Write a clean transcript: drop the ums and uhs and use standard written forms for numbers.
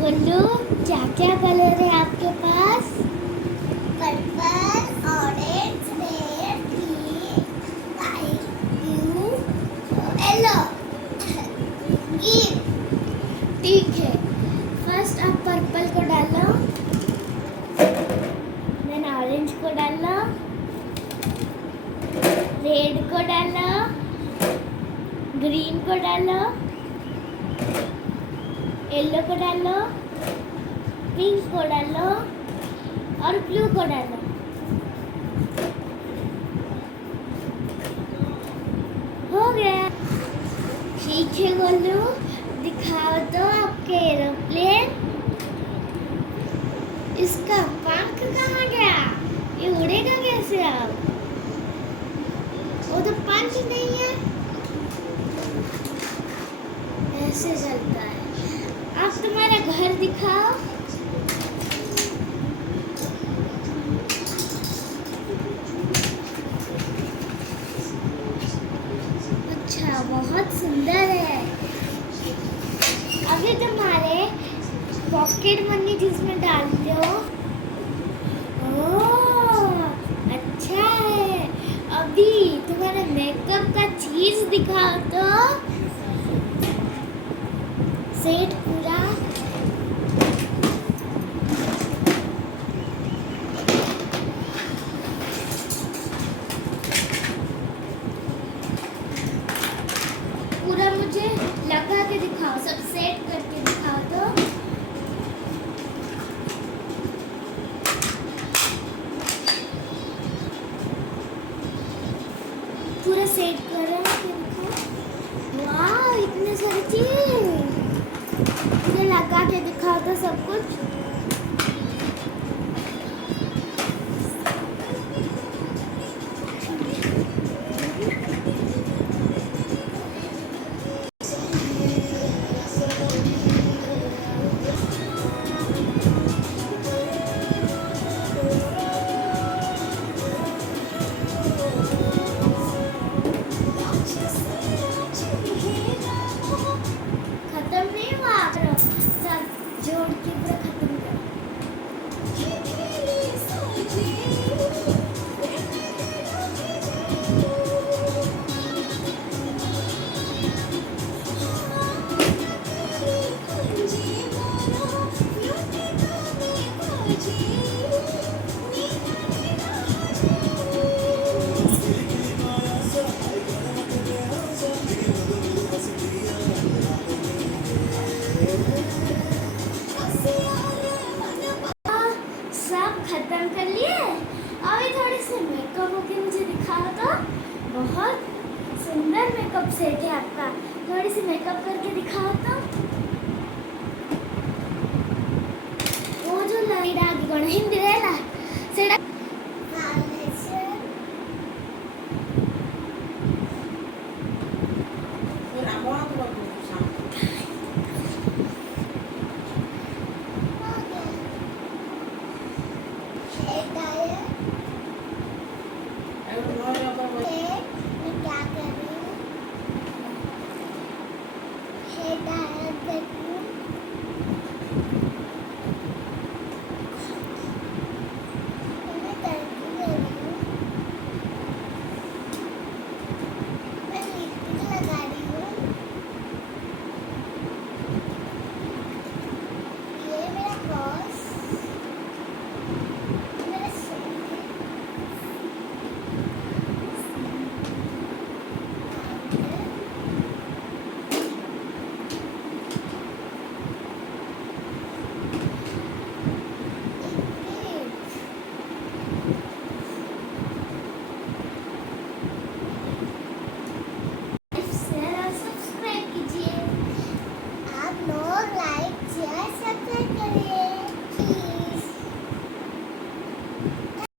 गुल्लू, क्या क्या कलर है आपके पास? Purple, orange, red, green, white, blue, yellow, green. ठीक है, फर्स्ट आप पर्पल को डालो, देन ऑरेंज को डालो, रेड को डालो, ग्रीन को डालो, येलो को डालो, पिंक को डालो और ब्लू को डालो। हो गया। ठीक है गोलू, दिखाओ तो आपके एरोप्लेन। इसका पंख कहाँ गया? ये उड़ेगा कैसे अब? वो तो पंख नहीं है, ऐसे चलता है। आप तुम्हारा घर दिखाओ। अच्छा, बहुत सुंदर है। अभी तुम्हारे पॉकेट मनी जिसमें डालते हो, ओह अच्छा है। अभी तुम्हारे मेकअप का चीज दिखाओ तो। सेट पूरा। पूरा मुझे लगा के दिखाओ, सब सेट करके दिखाओ तो। पूरा सेट करो, वाह इतने सारी चीज। मुझे लगा के दिखाओ तो सब कुछ। खत्म नहीं हुआ, सब जोड़ के